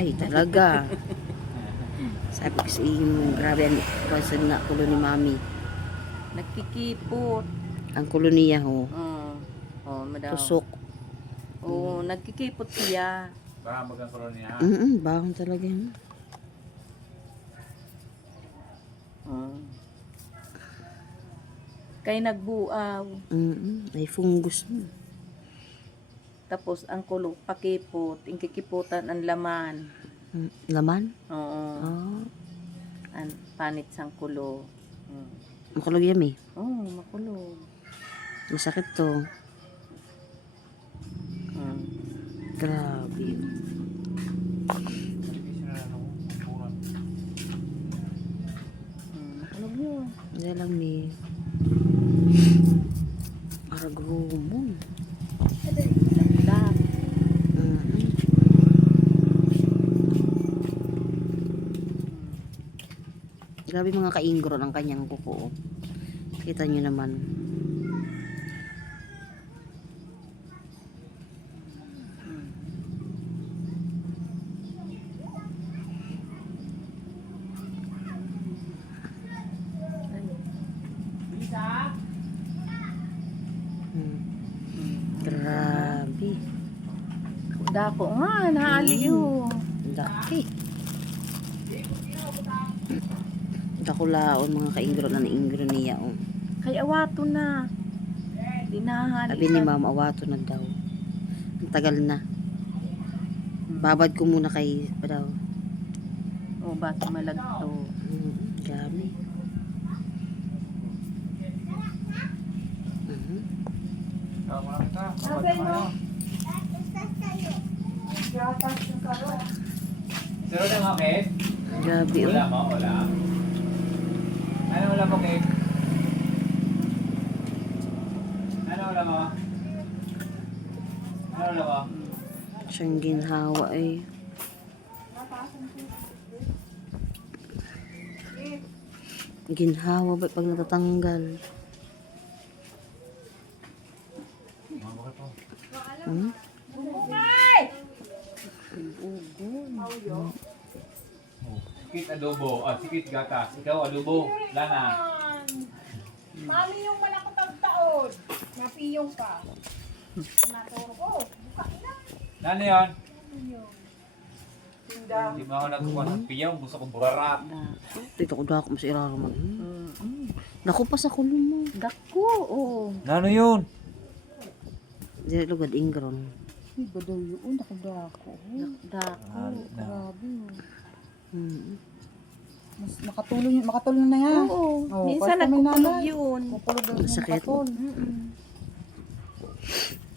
Ay, talaga. Sabi ko sa iyo, grabe ang kwansan na kulo ni Mami. Nagkikipot. Ang kulo niya ho. Madaw. Tusok. Oo, nagkikipot siya. Baka magkakaroon niya. Bahong talaga yun. Kay nagbuaw. May fungus mo. Tapos ang kulo pakipot, ingkikiputan ang laman. Laman? Oo. Oh. Ang panit sang kulo. Makulog yan eh. Oo, makulog. Masakit to. Grabe yun. Makulog yun. Hindi lang ni Aragumon. Lang. Grabe mga kaingro ang kanyang kuko. Kita nyo naman. Grabe. Dako nga, naaliyo. Laki. Dakulaon mga kaingro na naingro niya. Oh. Kay awato na. Dinahali. Sabi ni Ma'am, awato na daw. Ang tagal na. Babad ko muna kay daw. O, bakit malagto? Grabe. Pero na nga, Kate? Grabe. Wala mo, wala. Ano wala mo, Kate? Ano wala mo? Ano wala mo? Siyang ginhawa eh. Ginhawa ba pag natatanggal? Sikit adobo. Sikit gatas. Ikaw adobo. Lana. Mami yung malakot ang taon. Napiyong ka. Naturo ko. Buka na. Lana yun? Hindi mo ako nagkukuha ng piyaw. Gusto ko burarat. Dito ko dako mas iraraman. Naku pa sa kulong mo. Dako, oo. Ano yun? Dili lugad ingron. Ay, badaw yun. Nakadako. Dako. Grabe. Mas makatulong na yan. Oo. Oo, Minsan basta may nagkukulog nanay. yun. Kukulog na Masakit. makatol.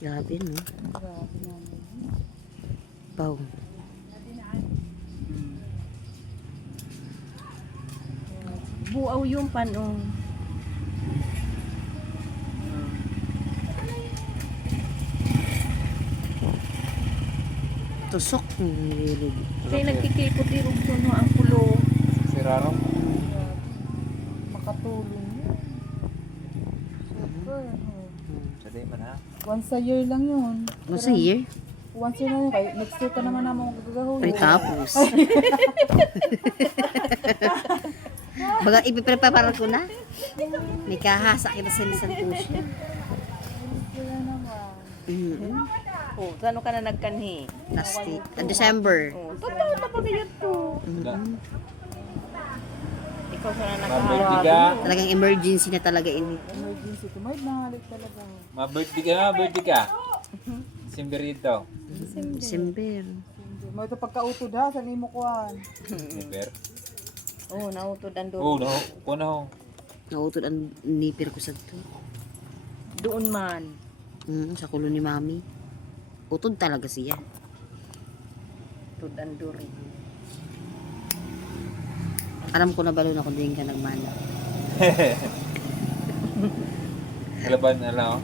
Grabe no. Grabe naman. Pau. Buaw yung panong. Tusok. Nililog. Kaya nagkikipot irog no ang kulo. Si Raro? Makatulong yun. Super. Sa day man ha? Once a year lang yun. Once a year? Once a year lang yun. Kaya next year ka naman naman magagawa. Ay tapos. Baga ipiprepare ko na. May kahasa kita sa lisan ko siya. Kaya naman. Oh, saan ka na nagkanhi? Last week. December. Oh, totoo na ba ganyan to? Ikaw sa na Ma-birthday nakaharap. ka? Talagang emergency na talaga ini. Emergency. Tumayad na halit talaga. Ma-birthday ka? Ma-birthday ka? December ito. December. Mo ito pagkautod ha. Saan imo kuhan? December? Oh, nautod ang Oo, doon. kuha na ho. Nautod ang nipir ko sa to. Doon man. Sa kulo ni Mami. Utod talaga siya. Tud ang duri. Alam ko na balo na kung din ka nagmana. Halaban, ano?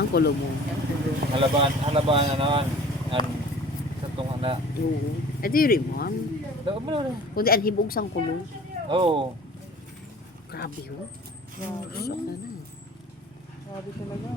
Ang kulo mo. Halaban, ano? Sa itong na. Oo. Ito yung rimon. Dapat mo na. Kundi ang hibog sang kulo. Oo. Grabe ho. Sok na na. Grabe talaga.